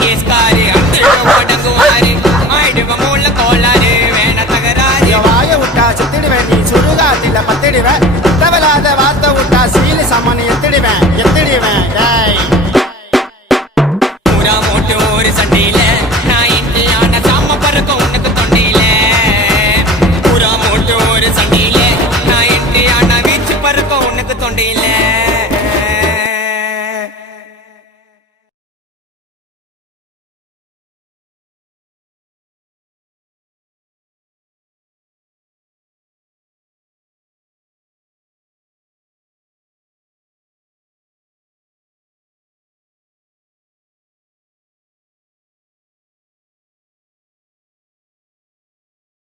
கேஸ்காரு உடங்குவாரு ஆயிடுவ மூல கோளாறு வேண தகராறு வாய விட்டா செத்துடுவேன் நீ சுடுகாட்டில பத்திடுவேன் தேவையில்லாத வார்த்தை விட்டா சீலு சமன் எத்திடுவேன்